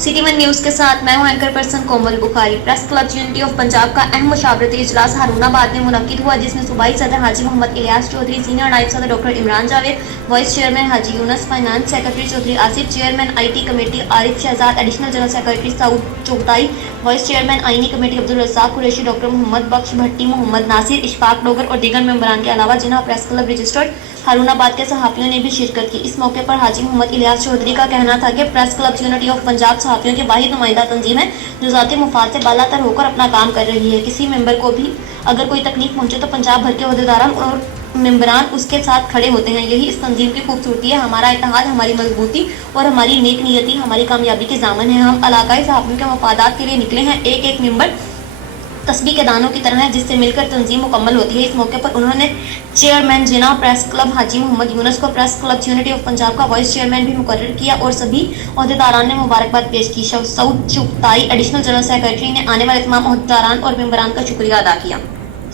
City one news کے ساتھ میں ہوں anchor person Komal Bukhari. Press club unity of Punjab کا اہم مشاورتی اجلاس ہارون آباد میں منعقد ہوا، جس میں صوبائی صدر حاجی محمد الیاس چودھری، سینئر نائب صدر doctor Imran Javed, vice chairman Haji Yunus, finance secretary Chaudhry Asif, chairman I T committee Arif Shahzad, additional general secretary صوبائی، وائس چیئرمین آئینی کمیٹی عبدالرزاق قریشی، ڈاکٹر محمد بخش بھٹی، محمد ناصر، اشفاق ڈوگر اور دیگر ممبران کے علاوہ جناب پریس کلب رجسٹرڈ ہارون آباد کے صحافیوں نے بھی شرکت کی۔ اس موقع پر حاجی محمد الیاس چودھری کا کہنا تھا کہ press club unity of Punjab صحافیوں کی واحد نمائندہ تنظیم ہے جو ذاتی مفاد سے بالا تر ہو کر اپنا کام کر رہی ہے۔ کسی ممبر کو بھی اگر کوئی تکلیف پہنچے تو پنجاب بھر کے عہدیداران اور ممبران اس کے ساتھ کھڑے ہوتے ہیں۔ یہی اس تنظیم کی خوبصورتی ہے۔ ہمارا اتحاد، ہماری مضبوطی اور ہماری نیک نیتی ہماری کامیابی کے ضامن ہے۔ ہم علاقائی صحافیوں کے مفادات کے لیے نکلے ہیں۔ ایک ایک ممبر تسبیح کے دانوں کی طرح ہے جس سے مل کر تنظیم مکمل ہوتی ہے۔ اس موقع پر انہوں نے چیئرمین جناب پریس کلب حاجی محمد یونس کو press club unity of Punjab کا وائس چیئرمین بھی مقرر کیا اور سبھی عہدیداران نے مبارکباد پیش کی۔ صوبائی ایڈیشنل جنرل سیکرٹری نے آنے والے تمام عہدیداران اور ممبران کا شکریہ ادا کیا۔